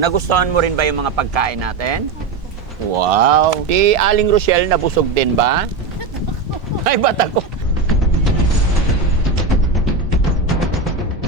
Nagustuhan mo rin ba yung mga pagkain natin? Wow! Si Aling Rochelle, nabusog din ba? Ay, ba't ako?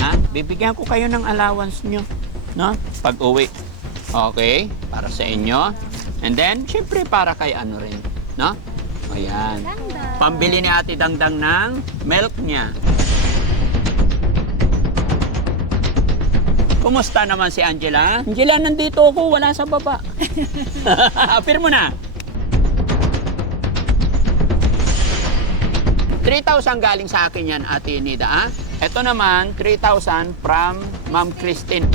Ha? Bibigyan ko kayo ng allowance nyo. No? Pag-uwi. Okay? Para sa inyo. And then, syempre para kay ano rin. No? Ayan. Pambili ni Ate Dangdang ng milk niya. Kumusta naman si Angela? Angela, nandito ako. Wala sa baba. Apir mo na. 3,000 galing sa akin yan, Ate Nida. Ah? Ito naman, 3,000 from Ma'am Christine.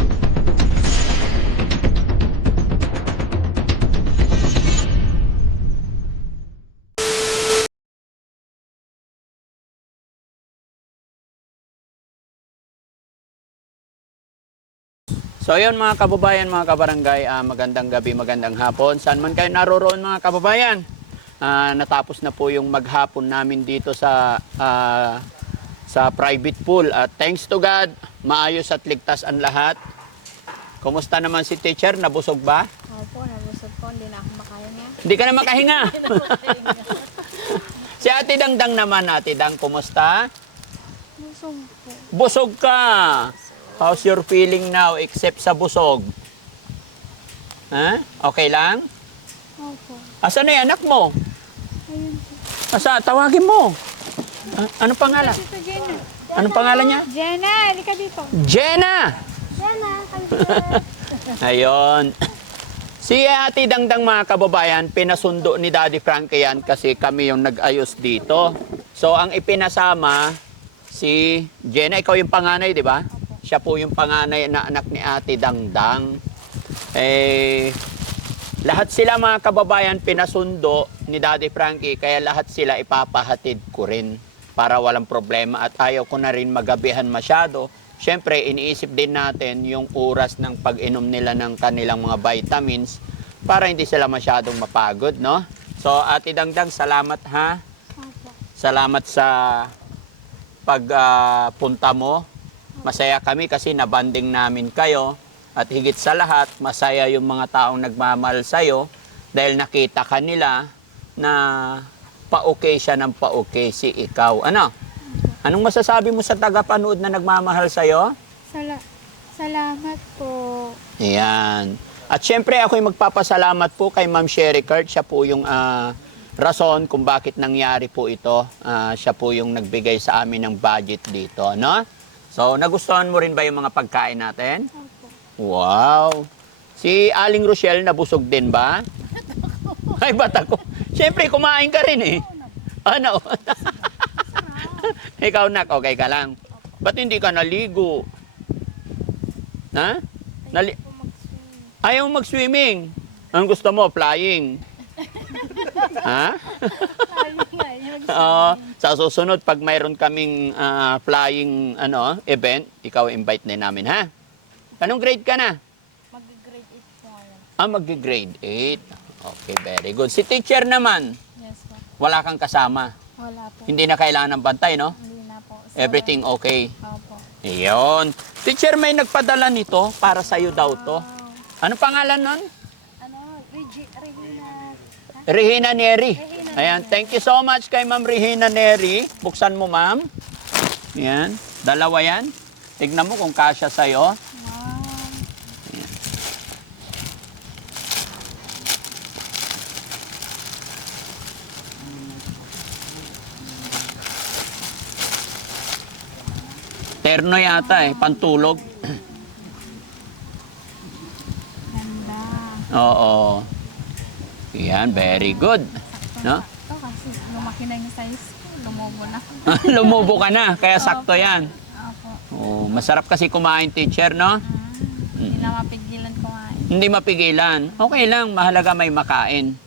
So yun mga kababayan, mga kabarangay, magandang gabi, magandang hapon. Saan man kayo naroroon mga kababayan? Natapos na po yung maghapon namin dito sa private pool. At thanks to God, maayos at ligtas ang lahat. Kumusta naman si teacher? Nabusog ba? Opo, nabusog po. Hindi na ako makahinga. Hindi ka na makahinga. Si Ate Dangdang naman, Ate Dang, kumusta? Busog po. Busog ka. How's your feeling now except sa busog? Ha? Okay lang? Opo. Asan na yung anak mo? Ayun po. Asa, tawagin mo. Anong pangalan? Dito, Jenna. Anong pangalan niya? Jenna, halika dito. Jenna! Jenna, Ayun. Si Ate Dangdang mga kababayan, pinasundo ni Daddy Frankie yan kasi kami yung nag-ayos dito. So, ang ipinasama, si Jenna, ikaw yung panganay, di ba? Siya po yung panganay na anak ni Ate Dangdang. Lahat sila mga kababayan pinasundo ni Daddy Frankie, kaya lahat sila ipapahatid ko rin para walang problema at ayaw ko na rin magabihan masyado. Siyempre, iniisip din natin yung oras ng pag-inom nila ng kanilang mga vitamins para hindi sila masyadong mapagod, no? So, Ate Dangdang, salamat ha. Opo. Salamat sa pagpunta mo. Masaya kami kasi nabanding namin kayo at higit sa lahat, masaya yung mga taong nagmamahal sa'yo dahil nakita ka nila na pa-okay siya ng pa-okay si ikaw. Ano? Anong masasabi mo sa tagapanood na nagmamahal sa'yo? Salamat po. Ayan. At syempre ako'y magpapasalamat po kay Ma'am Sherry Kurt. Siya po yung rason kung bakit nangyari po ito. Siya po yung nagbigay sa amin ng budget dito, no? So, nagustuhan mo rin ba yung mga pagkain natin? Opo. Wow! Si Aling Rochelle, nabusog din ba? Ay, ba't ako? Siyempre, kumain ka rin eh. Ano? Ikaw, Nak, okay ka lang? Ba't hindi ka naligo? Ha? Ayaw mag-swimming. Ang gusto mo, flying. Ha? Sa susunod, pag mayroon kaming flying event, ikaw invite na namin, ha? Anong grade ka na? Mag-grade 8 po ngayon. Mag-grade 8. Okay, very good. Si teacher naman, Yes po. wala kang kasama. Wala po. Hindi na kailangan ng bantay, no? Hindi na po. So, Everything okay. Opo. Iyon. Teacher, may nagpadala nito para sa'yo daw to. Ano pangalan nun? Regina. Regina Neri. Ayan, thank you so much kay Ma'am Regina Neri. Buksan mo, ma'am. Ayan, dalawa yan. Tignan mo kung kasya sa'yo. Terno yata eh, pantulog. Ganda. Oo. Yan, very good. No? Ito kasi lumaki na yung size ko. Lumubo na. Lumubo ka na, kaya sakto yan. Opo. Oh, masarap kasi kumain, teacher, no? Hindi na mapigilan kumain. Hindi mapigilan. Okay lang, mahalaga may makain.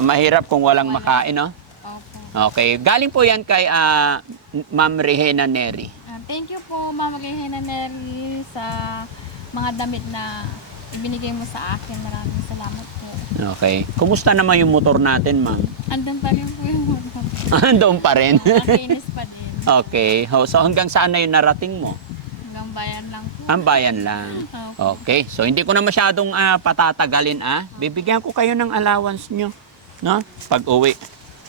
Mahirap kung walang makain, no? Opo. Okay, galing po yan kay Ma'am Regina Neri. Thank you po, Mama Regina Neri, sa mga damit na ibinigay mo sa akin. Maraming salamat po. Okay. Kumusta naman yung motor natin, ma'am? Andun pa rin po yung Doon pa rin. Makinis pa din. Okay. So hanggang saan na yung narating mo? Hanggang bayan lang po. Ang bayan lang. Okay. So, hindi ko na masyadong patatagalin, Bibigyan ko kayo ng allowance nyo. No? Pag-uwi.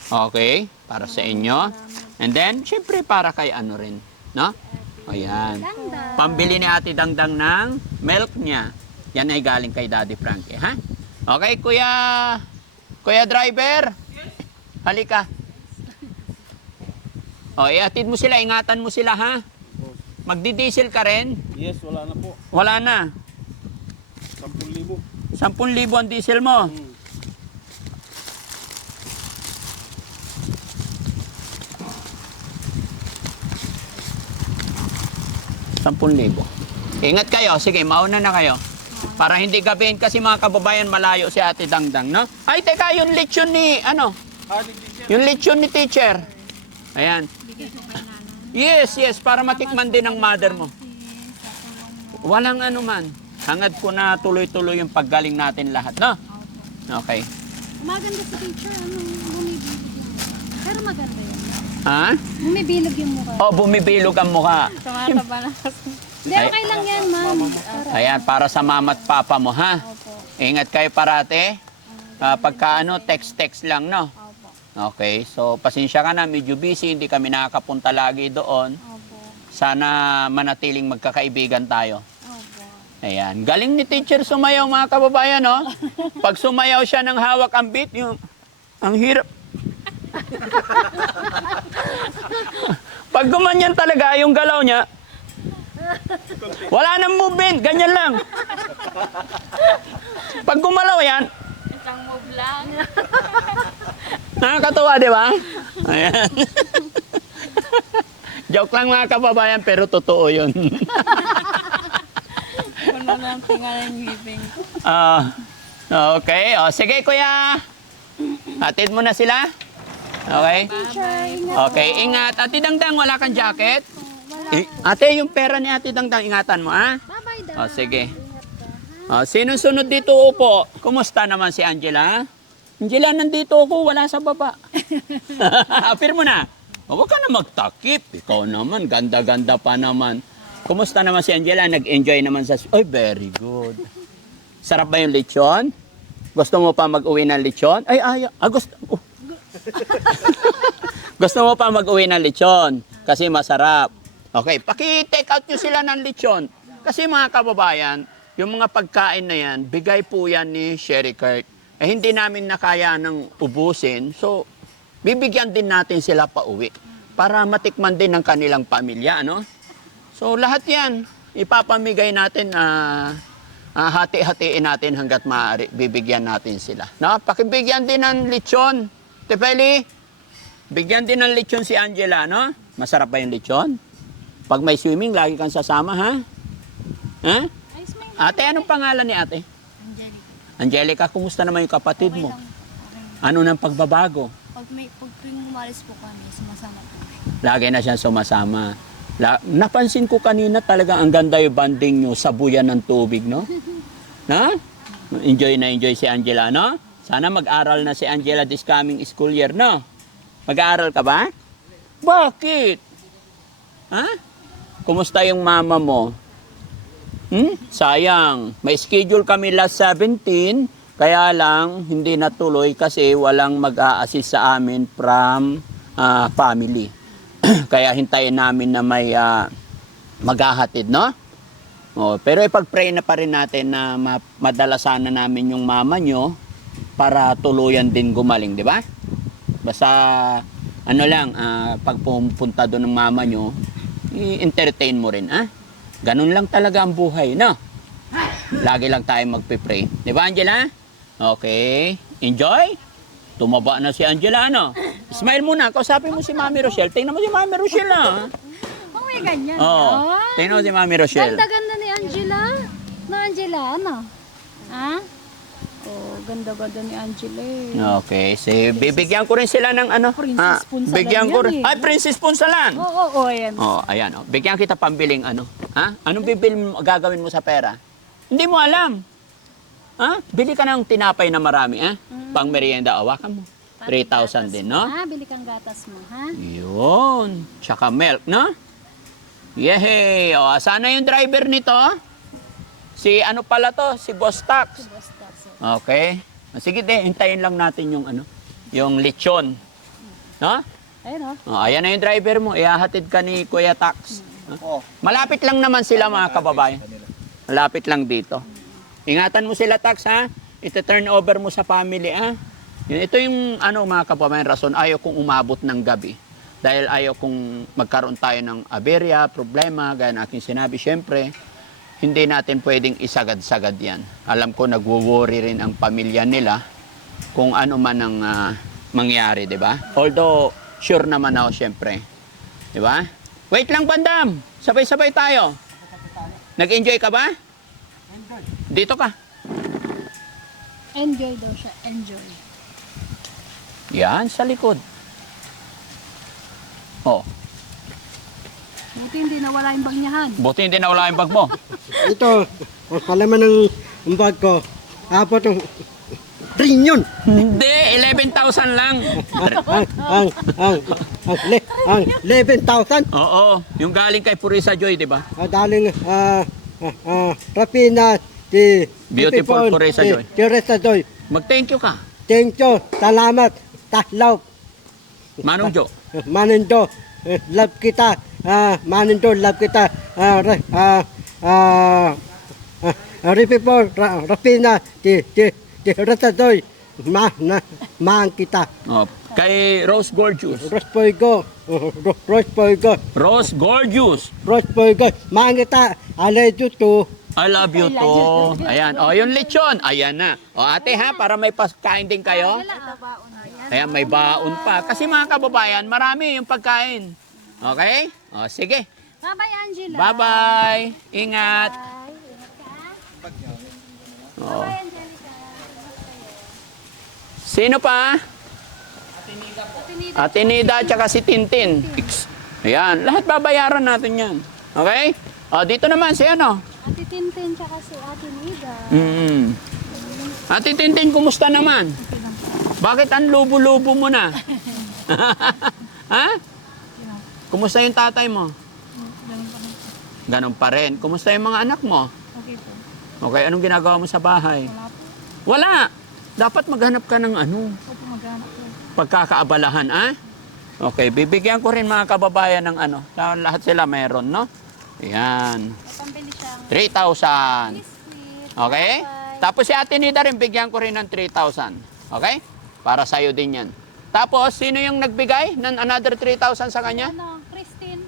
Okay. Para sa inyo. And then, syempre, para kay ano rin. No? Ayan. Pambili ni Ate Dangdang ng milk niya. Yan ay galing kay Daddy Frankie, ha? Okay, Kuya driver. Halika. O, iatid mo sila, ingatan mo sila, ha? Magdi-diesel ka rin? Yes, wala na po. Wala na. 10,000. 10,000 ang diesel mo. Hmm. Ingat kayo. Sige, mauna na kayo. Para hindi gabihin kasi mga kababayan malayo si Ate Dangdang, no? Ay, teka, yung lechon ni, yung lechon ni teacher. Ayan. Bigay ko kay nanay. Yes, para matikman din ng mother mo. Sa tulong mo. Walang ano man. Hangad ko na tuloy-tuloy yung paggaling natin lahat, no? Okay. Maganda sa picture, bumibilog lang. Pero maganda yan. Ha? Bumibilog yung mukha. Oh, bumibilog ang mukha. Tumataba na kasi. Hindi, okay lang yan, ma'am. Ayan, para sa mama at papa mo, ha? Opo. Ingat kayo parate. Pagka text-text lang, no? Opo. Okay, so pasensya ka na, medyo busy, hindi kami nakakapunta lagi doon. Opo. Sana manatiling magkakaibigan tayo. Opo. Ayan, galing ni teacher sumayaw mga kababayan, no? Pag sumayaw siya ng hawak ang beat, ang hirap. Pag gumanyan talaga, yung galaw niya, wala nang movement, ganyan lang. Pag gumalaw yan, Isang move lang. nakakatuwa, di ba? Ayan. Joke lang mga kababayan, pero totoo yun. Puno ng tinga ng ngipin. Okay, sige kuya. Hatid mo na sila. Okay? Okay, ingat. Ate Dangdang, wala kang jacket? Ate, yung pera ni Ate Dangdang, ingatan mo, ha? Bye-bye daw. Sige. Sino sunod dito upo? Kumusta naman si Angela? Angela, nandito ako, wala sa baba. Apir mo na. Huwag ka na magtakip. Ikaw naman, ganda-ganda pa naman. Kumusta naman si Angela? Nag-enjoy naman sa... Ay, very good. Sarap ba yung lechon? Gusto mo pa mag-uwi ng lechon? Ay, ayaw. Gusto... Gusto mo pa mag-uwi ng lechon? Kasi masarap. Okay, paki-take out nyo sila ng lechon. Kasi mga kababayan, yung mga pagkain na yan, bigay po yan ni Sherry Kurt. Hindi namin nakaya ng ubusin. So, bibigyan din natin sila pa uwi. Para matikman din ng kanilang pamilya, ano? So, lahat yan, ipapamigay natin, hati-hatiin natin hanggat maaari. Bibigyan natin sila. No? Pakibigyan din ng lechon. Tefeli, bigyan din ng lechon si Angela, no? Masarap ba yung lechon? Pag may swimming, lagi kang sasama, ha? Ha? Ate, anong pangalan ni ate? Angelica. Angelica, kumusta naman yung kapatid mo? Okay. Ano nang pagbabago? Pag tuwing umalis po kami, sumasama po. Lagi na siya sumasama. Napansin ko kanina talaga ang ganda yung banding nyo sa buyan ng tubig, no? Na? Enjoy na enjoy si Angela, no? Sana mag-aral na si Angela this coming school year, no? Mag-aaral ka ba? Bakit? Ha? Kumusta yung mama mo? Sayang. May schedule kami last 17, kaya lang hindi natuloy kasi walang mag-a-assist sa amin from family. Kaya hintayin namin na may maghahatid, no? Pero ipag-pray na pa rin natin na madala sana namin yung mama nyo para tuluyan din gumaling, di ba? Basta, ano lang, pag pumunta doon ng mama nyo, i-entertain mo rin, ha? Ganun lang talaga ang buhay, no? Lagi lang tayo magpe-pray. Di ba, Angela? Okay. Enjoy? Tumaba na si Angela, no? Smile muna. Kausapin mo si Mami Rochelle. Tingnan mo si Mami Rochelle, ha? Oh, may ganyan. Oo. Tingnan mo si Mami Rochelle. Ganda-ganda ni Angela. No, Angela, ano? Ha? Oh, ganda-ganda ni Angela eh. Okay. Bibigyan ko rin sila ng ano? Princess Punsalan Bigyan ko yan rin. eh. Ay, Princess Punsalan! Oo, ayan. Ayan. Bigyan kita pambiling ano. Ha? Anong gagawin mo sa pera? Hindi mo alam. Ha? Bili ka ng tinapay na marami, ha? Pang merienda, awakan mo. 3,000 din, no? Ha, bili kang gatas mo, ha? Yun. Tsaka milk, no? Yehey! O, sana yung driver nito? Si ano pala to? Si Boss Tax. Basta, sir. Okay. Sige, hintayin lang natin yung ano, yung lechon. No? Ayun, oh. O, ayan na yung driver mo. Ihahatid ka ni Kuya Tax. Malapit lang naman sila mga kababayan. Malapit lang dito. Ingatan mo sila, Tax, ha? Ito-turn over mo sa family, ha? Ito yung ano mga kababayan, rason ayaw kong umabot ng gabi. Dahil ayaw kong magkaroon tayo ng aberya, problema, gaya ng aking sinabi. Siyempre, hindi natin pwedeng isagad-sagad yan. Alam ko, nagwo-worry rin ang pamilya nila kung ano man ang mangyari, di ba? Although, sure naman ako, siyempre. Di ba? Wait lang, Bandam! Sabay-sabay tayo. Nag-enjoy ka ba? Dito ka. Enjoy daw siya. Enjoy. Yan, sa likod. Oh, Buti hindi nawala yung bag niyahan. buti hindi nawala yung bag mo. Ito, ang palaman ng bag ko. Apat ng trilyon. Hindi, 11,000 lang. Ang 11,000. Oo, yung galing kay Purisa Joy, di ba? Daling Rapina, di Beautiful Purisa Joy. Purisa Joy. Mag-thank you ka. Thank you. Salamat. Tahlaw. Manong Jo. Manindo. Love kita. Manindo, love kita. Rapina, di Purisa Joy. Mahang kita. Oh, kay Rose Gorgeous. Rose Poigo. Rose Poigo. Rose Gorgeous. Rose Poigo. Mahang kita. Alay to. I love you to. Ayan, oh, yung lechon. Ayan na. O ate ha, para may pagkain din kayo. Ayan, may baon pa. Kasi mga kababayan, marami yung pagkain. Okay? O, sige. Bye-bye, Angela. Bye-bye. Ingat. Oh. Sino pa? Ate Nida at saka si Tintin. Ayan, lahat babayaran natin yan. Okay? O, dito naman si ano? Ate Tintin tsaka si Ate Nida. Ate Tintin, kumusta naman? Bakit ang lubo-lubo mo na? Ha? Kumusta yung tatay mo? Ganun pa rin. Kumusta yung mga anak mo? Okay po. Okay, anong ginagawa mo sa bahay? Wala po. Wala! Dapat maghanap ka ng ano, Opo, maghanap po. pagkakaabalahan, ah? Okay, bibigyan ko rin mga kababayan ng ano. Lahat sila meron, no? Ayan. May pambili siyang 3,000. biscuit. Okay? Tapos si Ate Nida rin, bigyan ko rin ng 3,000. Okay? Para sa'yo din yan. Tapos, sino yung nagbigay ng another 3,000 sa kanya? Ano, Christine.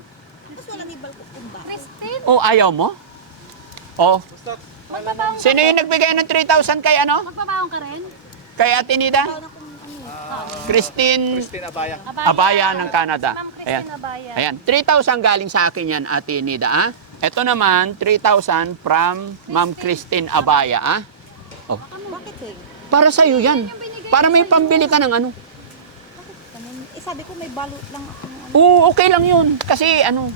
Christine? Oh, ayaw mo? Oh, Magbabaong ka, sino yung nagbigay ng 3,000 kay ano? magbabaong ka rin? Kay Ate Nida? Christine Abaya ng Canada. Ma'am Ayan. Christine Abaya. Ayan, 3,000 galing sa akin yan, Ate Nida, ah. Ito naman, 3,000 from Ma'am Christine Abaya, ah. Oh. Para sa'yo yan. Para may pambili ka ng ano. Sabi ko may balot lang ako. Oo, okay lang yun. Kasi ano,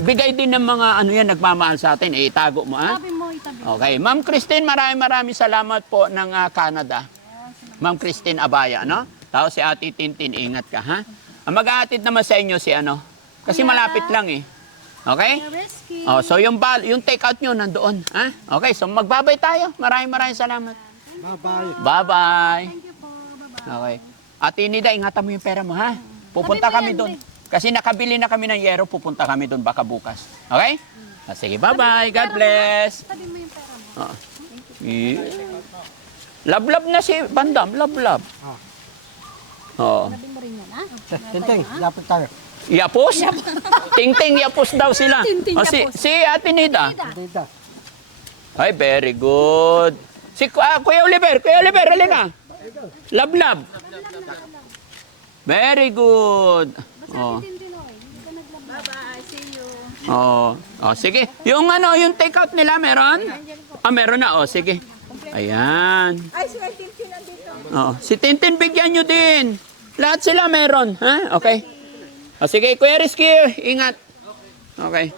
bigay din ng mga ano yan, nagmamahal sa atin. Eh, itago mo, ah. Tabi mo, itabi. Okay. Ma'am Christine, maraming salamat po ng Canada. Ma'am Christine Abaya, no? Tapos si Ate Tintin, ingat ka, ha? Ang mag-aatid naman sa inyo si ano? Kasi malapit lang eh. Okay? Rescue. Oh, so yung take out nyo nandoon, ha? Okay, so magbabay tayo. Maraming salamat. Bye-bye. Bye-bye. Thank you po. Bye-bye. Okay. Ate Nida, ingatan mo yung pera mo, ha? Pupunta kami doon. Kasi nakabili na kami ng yero, pupunta kami doon baka bukas. Okay? Sige, bye-bye. God bless. Tabi mo yung pera mo. Oh. Love-love na si Bandam. Love-love. Oo. Tabi mo rin yan, ha? Tinting, dapat tayo. Yapos? Ting-ting, yapos daw sila. Ting-ting, O, si Ate Nida. Dito. Ay, very good. Si Kuya Oliver, halika. Love-love. Very good. Oh. Tintinoy, hindi ka naglabas. Bye-bye, see you. Oh. Oh, sige. Yung take out nila meron? Ah, meron na. Oh, sige. Ayan. Ay, si Tintin nandito. Oh, si Tintin bigyan nyo din. Lahat sila meron, ha? Okay. O sige, Kuya Rizky, ingat. Okay.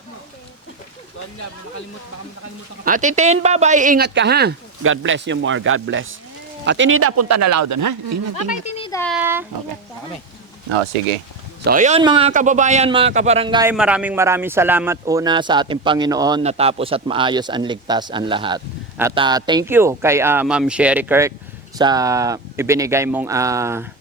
Ate Tin, bye-bye. Ingat ka, ha? God bless you more. God bless. Ate Nida, punta na lao doon, ha? Ingat, Bye-bye, ingat. Tinida. Okay. Ingat ka. O, sige. So ayun mga kababayan, mga kabarangay, maraming salamat una sa ating Panginoon natapos at maayos ang ligtas ang lahat. At thank you kay Ma'am Sherry Kirk sa ibinigay mong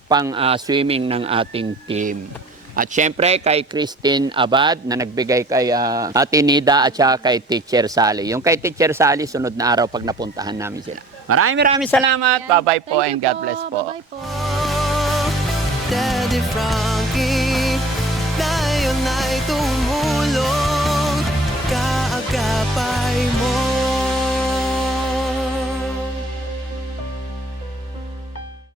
pang-swimming ng ating team. At syempre kay Christine Abad na nagbigay kay Ate Nida at saka kay Teacher Sally. Yung kay Teacher Sally, sunod na araw pag napuntahan namin sila. Maraming salamat. Bye-bye po and God bless po. Bye-bye po. Daddy from